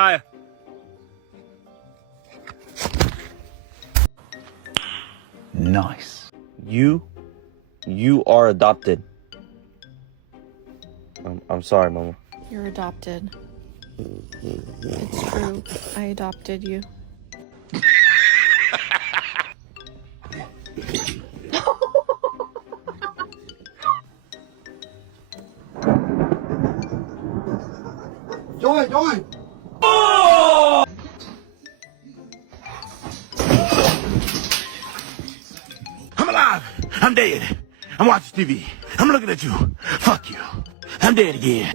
Kaya. Nice. You are adopted. I'm sorry, Mama. You're adopted. It's true. I adopted you. Joy! I'm alive. I'm dead. I'm watching TV. I'm looking at you. Fuck you. I'm dead again.